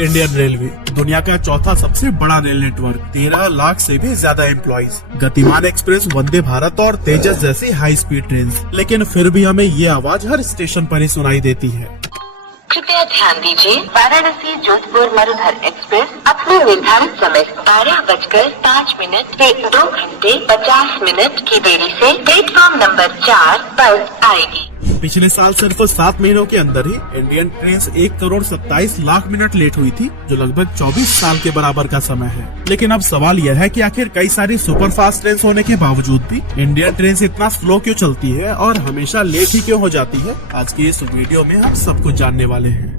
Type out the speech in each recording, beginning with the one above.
Indian railway दुनिया का चौथा सबसे बड़ा रेल नेटवर्क, 13 लाख से भी ज्यादा एम्प्लॉइज, गतिमान एक्सप्रेस, वंदे भारत और तेजस जैसी हाई स्पीड ट्रेन। लेकिन फिर भी हमें ये आवाज हर स्टेशन पर ही सुनाई देती है। कृपया ध्यान दीजिए, वाराणसी जोधपुर मरुधर एक्सप्रेस अपने निर्धारित समय 12:05 से 2 घंटे 50 मिनट की देरी से प्लेटफॉर्म नंबर 4 पर आएगी। पिछले साल सिर्फ 7 महीनों के अंदर ही इंडियन ट्रेन 1,27,00,000 मिनट लेट हुई थी, जो लगभग 24 साल के बराबर का समय है। लेकिन अब सवाल यह है कि आखिर कई सारी सुपर फास्ट ट्रेन होने के बावजूद भी इंडियन ट्रेन इतना स्लो क्यों चलती है और हमेशा लेट ही क्यों हो जाती है। आज की इस वीडियो में हम सब कुछ जानने वाले हैं।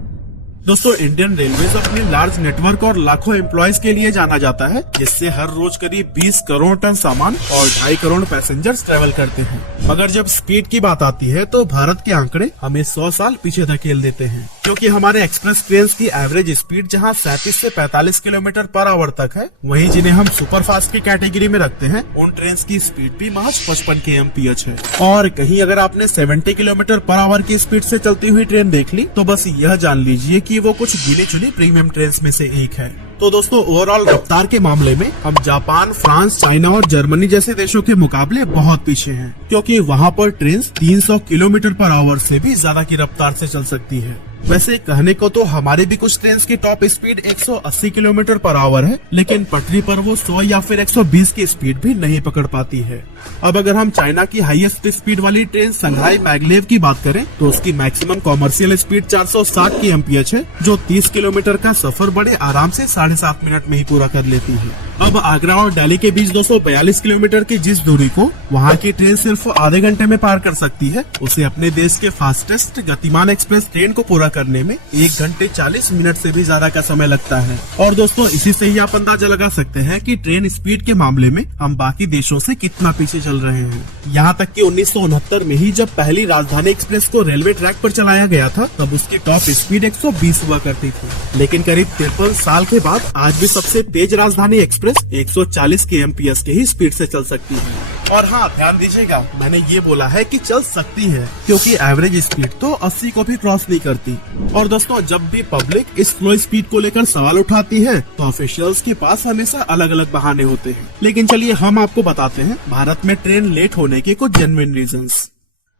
दोस्तों, इंडियन रेलवेज अपने लार्ज नेटवर्क और लाखों एम्प्लॉयज के लिए जाना जाता है, जिससे हर रोज करीब 20 करोड़ टन सामान और 2.5 करोड़ पैसेंजर्स ट्रेवल करते हैं। मगर जब स्पीड की बात आती है तो भारत के आंकड़े हमें 100 साल पीछे धकेल देते हैं, क्योंकि हमारे एक्सप्रेस ट्रेन की एवरेज स्पीड जहां 37 से 45 किलोमीटर पर आवर तक है, वहीं जिन्हें हम सुपर फास्ट की कैटेगरी में रखते हैं, उन ट्रेन की स्पीड भी महज 55 kmph है। और कहीं अगर आपने 70 किलोमीटर पर आवर की स्पीड से चलती हुई ट्रेन देख ली तो बस यह जान लीजिए कि वो कुछ गिनी चुनी प्रीमियम ट्रेन में से एक है। तो दोस्तों, ओवरऑल रफ्तार के मामले में हम जापान, फ्रांस, चाइना और जर्मनी जैसे देशों के मुकाबले बहुत पीछे हैं, क्योंकि वहाँ पर ट्रेन 300 किलोमीटर पर आवर से भी ज्यादा की रफ्तार से चल सकती है। वैसे कहने को तो हमारी भी कुछ ट्रेन की top speed 180 kilometre per hour है, लेकिन पटरी पर वो 100 या फिर 120 की स्पीड भी नहीं पकड़ पाती है। अब अगर हम चाइना की हाईएस्ट स्पीड वाली ट्रेन संघाई मैगलेव की बात करें तो उसकी मैक्सिमम कॉमर्शियल स्पीड 460 kmph है, जो 30 किलोमीटर का सफर बड़े आराम से 7.5 मिनट में ही पूरा कर लेती है। अब आगरा और दिल्ली के बीच 242 किलोमीटर की जिस दूरी को वहाँ की ट्रेन सिर्फ आधे घंटे में पार कर सकती है, उसे अपने देश के फास्टेस्ट गतिमान एक्सप्रेस ट्रेन को पूरा करने में 1 घंटे 40 मिनट से भी ज्यादा का समय लगता है। और दोस्तों, इसी से ही आप अंदाजा लगा सकते हैं कि ट्रेन स्पीड के मामले में हम बाकी देशों से कितना पीछे चल रहे हैं। यहाँ तक कि 1969 में ही जब पहली राजधानी एक्सप्रेस को रेलवे ट्रैक पर चलाया गया था, तब उसकी टॉप स्पीड 120 हुआ करती थी। लेकिन करीब 53 साल के बाद आज भी सबसे तेज राजधानी एक्सप्रेस 140 kmph के ही स्पीड से चल सकती है। और हाँ, ध्यान दीजिएगा, मैंने ये बोला है कि चल सकती है, क्योंकि एवरेज स्पीड तो 80 को भी क्रॉस नहीं करती। और दोस्तों, जब भी पब्लिक इस स्लो स्पीड को लेकर सवाल उठाती है तो ऑफिशियल्स के पास हमेशा अलग अलग बहाने होते हैं। लेकिन चलिए हम आपको बताते हैं भारत में ट्रेन लेट होने के कुछ genuine reasons.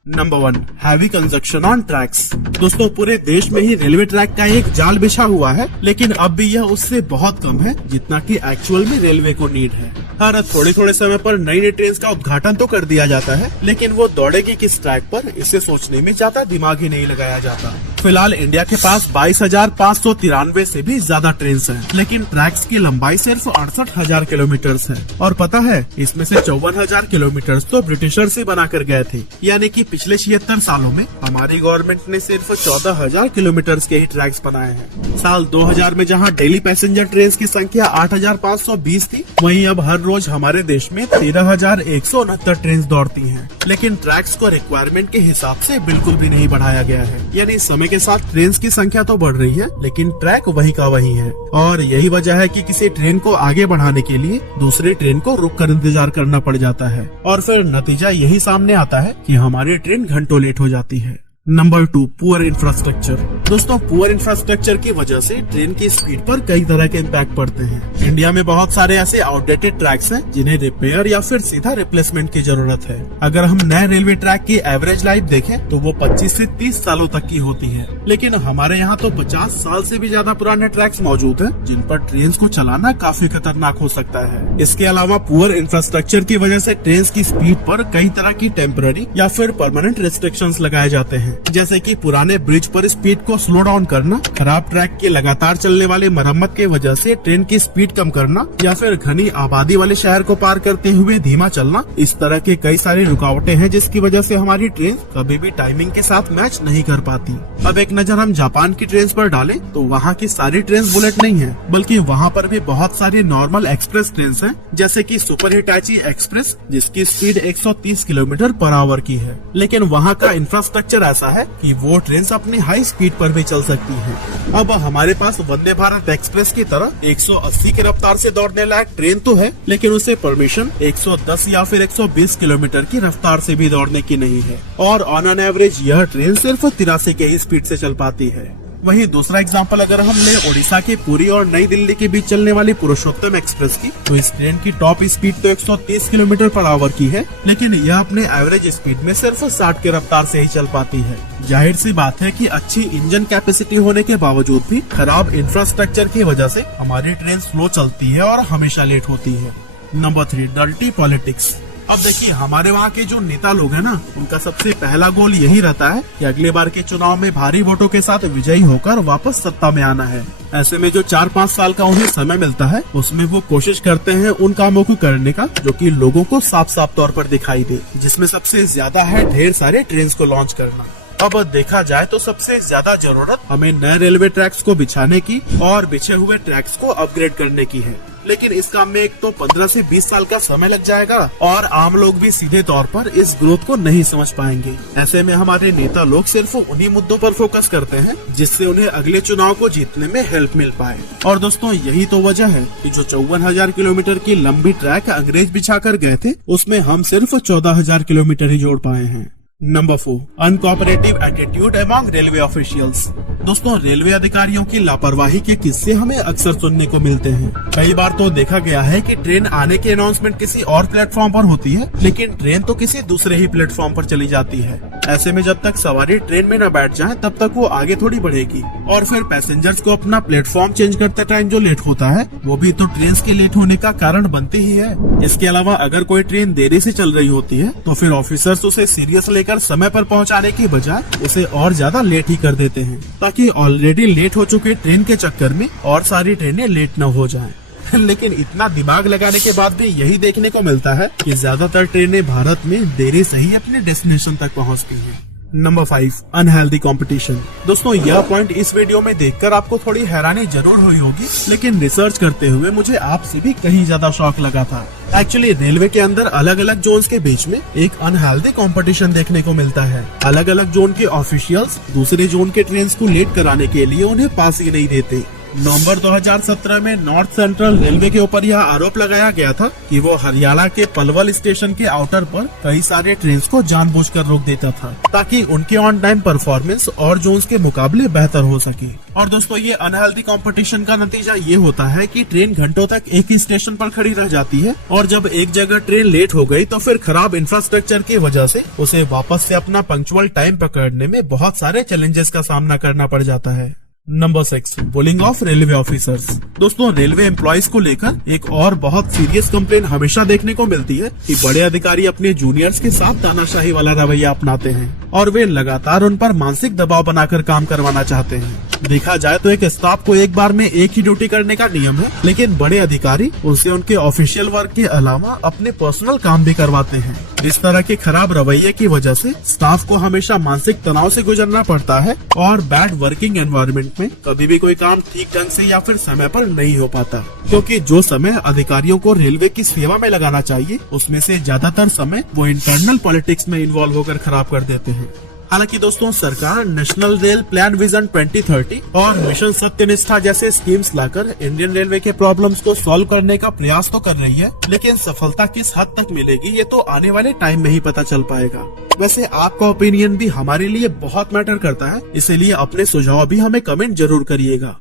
Number 1, heavy conjunction on tracks. दोस्तों, पूरे देश में ही रेलवे ट्रैक का एक जाल बिछा हुआ है, लेकिन अब भी यह उससे बहुत कम है जितना कि एक्चुअल में रेलवे को नीड है। हर थोड़े थोड़े समय पर नई नई ट्रेन का उद्घाटन तो कर दिया जाता है, लेकिन वो दौड़ेगी किस ट्रैक पर, इसे सोचने में ज्यादा दिमाग ही नहीं लगाया जाता। फिलहाल इंडिया के पास 22,593 से भी ज्यादा ट्रेन हैं, लेकिन ट्रैक्स की लंबाई सिर्फ 68,000 किलोमीटर है। और पता है, इसमें से 54,000 किलोमीटर तो ब्रिटिशर्स ही बना कर गए थे। यानी कि पिछले 76 सालों में हमारी गवर्नमेंट ने सिर्फ 14,000 किलोमीटर के ही ट्रैक्स बनाए हैं। साल 2000 में जहां डेली पैसेंजर ट्रेन की संख्या 8,520 थी, वहीं अब हर रोज हमारे देश में 13,169 ट्रेन दौड़ती हैं। लेकिन ट्रैक्स को रिक्वायरमेंट के हिसाब से बिल्कुल भी नहीं बढ़ाया गया है। यानी समय के साथ ट्रेन की संख्या तो बढ़ रही है, लेकिन ट्रैक वही का वही है। और यही वजह है कि किसी ट्रेन को आगे बढ़ाने के लिए दूसरी ट्रेन को रुक कर इंतजार करना पड़ जाता है, और फिर नतीजा यही सामने आता है कि हमारी ट्रेन घंटों लेट हो जाती है। Number 2, poor infrastructure. दोस्तों, पुअर इंफ्रास्ट्रक्चर की वजह से ट्रेन की स्पीड पर कई तरह के इम्पैक्ट पड़ते हैं। इंडिया में बहुत सारे ऐसे आउटडेटेड ट्रैक्स हैं जिन्हें रिपेयर या फिर सीधा रिप्लेसमेंट की जरूरत है। अगर हम नए रेलवे ट्रैक की एवरेज लाइफ देखें तो वो 25 से 30 सालों तक की होती है, लेकिन हमारे यहाँ तो 50 साल से भी ज्यादा पुराने ट्रैक्स मौजूद हैं, जिन पर ट्रेन को चलाना काफी खतरनाक हो सकता है। इसके अलावा पुअर इंफ्रास्ट्रक्चर की वजह से ट्रेन की स्पीड पर कई तरह की टेम्पररी या फिर परमानेंट रेस्ट्रिक्शंस लगाए जाते हैं, जैसे कि पुराने ब्रिज पर स्पीड को स्लो डाउन करना, खराब ट्रैक के लगातार चलने वाली मरम्मत की वजह से ट्रेन की स्पीड कम करना, या फिर घनी आबादी वाले शहर को पार करते हुए धीमा चलना। इस तरह के कई सारी रुकावटें हैं जिसकी वजह से हमारी ट्रेन कभी भी टाइमिंग के साथ मैच नहीं कर पाती। अब एक नजर हम जापान की ट्रेन पर डालें तो वहाँ की सारी ट्रेन बुलेट नहीं है, बल्कि वहाँ पर भी बहुत सारी नॉर्मल एक्सप्रेस ट्रेन हैं, जैसे कि सुपर हिटाची एक्सप्रेस, जिसकी स्पीड 130 किलोमीटर पर आवर की है। लेकिन वहाँ का इंफ्रास्ट्रक्चर ऐसा है कि वो ट्रेन अपनी हाई स्पीड पर भी चल सकती है। अब हमारे पास वंदे भारत एक्सप्रेस की तरह 180 की रफ्तार से दौड़ने लायक ट्रेन तो है, लेकिन उसे परमिशन 110 या फिर 120 किलोमीटर की रफ्तार से भी दौड़ने की नहीं है। और ऑन एन एवरेज यह ट्रेन सिर्फ 83 के ही स्पीड से चल पाती है। वहीं दूसरा एग्जांपल अगर हम ले ओडिशा के पुरी और नई दिल्ली के बीच चलने वाली पुरुषोत्तम एक्सप्रेस की, तो इस ट्रेन की टॉप स्पीड तो 130 किलोमीटर पर आवर की है, लेकिन यह अपने एवरेज स्पीड में सिर्फ 60 की रफ्तार से ही चल पाती है। जाहिर सी बात है कि अच्छी इंजन कैपेसिटी होने के बावजूद भी खराब इंफ्रास्ट्रक्चर की वजह से हमारी ट्रेन स्लो चलती है और हमेशा लेट होती है। Number 3, dirty politics. अब देखिए, हमारे वहाँ के जो नेता लोग हैं ना, उनका सबसे पहला गोल यही रहता है कि अगले बार के चुनाव में भारी वोटों के साथ विजयी होकर वापस सत्ता में आना है। ऐसे में जो 4-5 साल का उन्हें समय मिलता है, उसमें वो कोशिश करते हैं उन कामों को करने का जो कि लोगों को साफ साफ तौर पर दिखाई दे, जिसमें सबसे ज्यादा है ढेर सारे ट्रेन को लॉन्च करना। अब देखा जाए तो सबसे ज्यादा जरूरत हमें नए रेलवे ट्रैक्स को बिछाने की और बिछे हुए ट्रैक्स को अपग्रेड करने की है, लेकिन इस काम में एक तो 15 से 20 साल का समय लग जाएगा और आम लोग भी सीधे तौर पर इस ग्रोथ को नहीं समझ पाएंगे। ऐसे में हमारे नेता लोग सिर्फ उन्हीं मुद्दों पर फोकस करते हैं जिससे उन्हें अगले चुनाव को जीतने में हेल्प मिल पाए। और दोस्तों, यही तो वजह है कि जो 54,000 किलोमीटर की लंबी ट्रैक अंग्रेज बिछा कर गए थे, उसमें हम सिर्फ 14,000 किलोमीटर ही जोड़ पाए हैं। Number 4, uncooperative attitude among railway officials. दोस्तों, रेलवे अधिकारियों की लापरवाही के किस्से हमें अक्सर सुनने को मिलते हैं। कई बार तो देखा गया है कि ट्रेन आने की अनाउंसमेंट किसी और प्लेटफॉर्म पर होती है, लेकिन ट्रेन तो किसी दूसरे ही प्लेटफॉर्म पर चली जाती है। ऐसे में जब तक सवारी ट्रेन में न बैठ जाए तब तक वो आगे थोड़ी बढ़ेगी, और फिर पैसेंजर्स को अपना प्लेटफॉर्म चेंज करते टाइम जो लेट होता है, वो भी तो ट्रेन के लेट होने का कारण बनती ही है। इसके अलावा अगर कोई ट्रेन देरी से चल रही होती है तो फिर ऑफिसर्स उसे सीरियस लेकर समय पर पहुंचाने की बजाय उसे और ज्यादा लेट ही कर देते हैं, ताकि ऑलरेडी लेट हो चुके ट्रेन के चक्कर में और सारी ट्रेनें लेट न हो जाएं। लेकिन इतना दिमाग लगाने के बाद भी यही देखने को मिलता है कि ज्यादातर ट्रेनें भारत में देरी से ही अपने डेस्टिनेशन तक पहुंचती हैं। Number 5, unhealthy competition. दोस्तों, यह पॉइंट इस वीडियो में देखकर आपको थोड़ी हैरानी जरूर हुई होगी, लेकिन रिसर्च करते हुए मुझे आपसे भी कहीं ज्यादा शौक लगा था। एक्चुअली रेलवे के अंदर अलग अलग जोन्स के बीच में एक अनहेल्दी कंपटीशन देखने को मिलता है। अलग अलग जोन के ऑफिशियल्स दूसरे जोन के ट्रेन को लेट कराने के लिए उन्हें पास ही नहीं देते। नवंबर 2017 में नॉर्थ सेंट्रल रेलवे के ऊपर यह आरोप लगाया गया था कि वो हरियाणा के पलवल स्टेशन के आउटर पर कई सारे ट्रेन को जानबूझकर रोक देता था, ताकि उनके ऑन टाइम परफॉर्मेंस और जोन्स के मुकाबले बेहतर हो सके। और दोस्तों, ये अनहेल्दी कंपटीशन का नतीजा ये होता है कि ट्रेन घंटों तक एक ही स्टेशन पर खड़ी रह जाती है, और जब एक जगह ट्रेन लेट हो गई तो फिर खराब इंफ्रास्ट्रक्चर की वजह से उसे वापस से अपना पंक्चुअल टाइम पकड़ने में बहुत सारे चैलेंजेस का सामना करना पड़ जाता है। Number 6, bullying of railway officers. दोस्तों, रेलवे एम्प्लॉयज को लेकर एक और बहुत सीरियस कंप्लेन हमेशा देखने को मिलती है कि बड़े अधिकारी अपने जूनियर्स के साथ तानाशाही वाला रवैया अपनाते हैं और वे लगातार उन पर मानसिक दबाव बनाकर काम करवाना चाहते हैं। देखा जाए तो एक स्टाफ को एक बार में एक ही ड्यूटी करने का नियम है, लेकिन बड़े अधिकारी उनसे उनके ऑफिशियल वर्क के अलावा अपने पर्सनल काम भी करवाते हैं। इस तरह के खराब रवैये की वजह से स्टाफ को हमेशा मानसिक तनाव से गुजरना पड़ता है और बैड वर्किंग एनवायरनमेंट में कभी भी कोई काम ठीक ढंग से या फिर समय पर नहीं हो पाता, क्योंकि जो समय अधिकारियों को रेलवे की सेवा में लगाना चाहिए उसमें से ज्यादातर समय वो इंटरनल पॉलिटिक्स में इन्वॉल्व होकर खराब कर देते हैं। हालांकि दोस्तों, सरकार नेशनल रेल प्लान विजन 2030 और मिशन सत्यनिष्ठा जैसे स्कीम्स लाकर इंडियन रेलवे के प्रॉब्लम्स को सॉल्व करने का प्रयास तो कर रही है, लेकिन सफलता किस हद तक मिलेगी ये तो आने वाले टाइम में ही पता चल पाएगा। वैसे आपका ओपिनियन भी हमारे लिए बहुत मैटर करता है, इसीलिए अपने सुझाव भी हमें कमेंट जरूर करिएगा।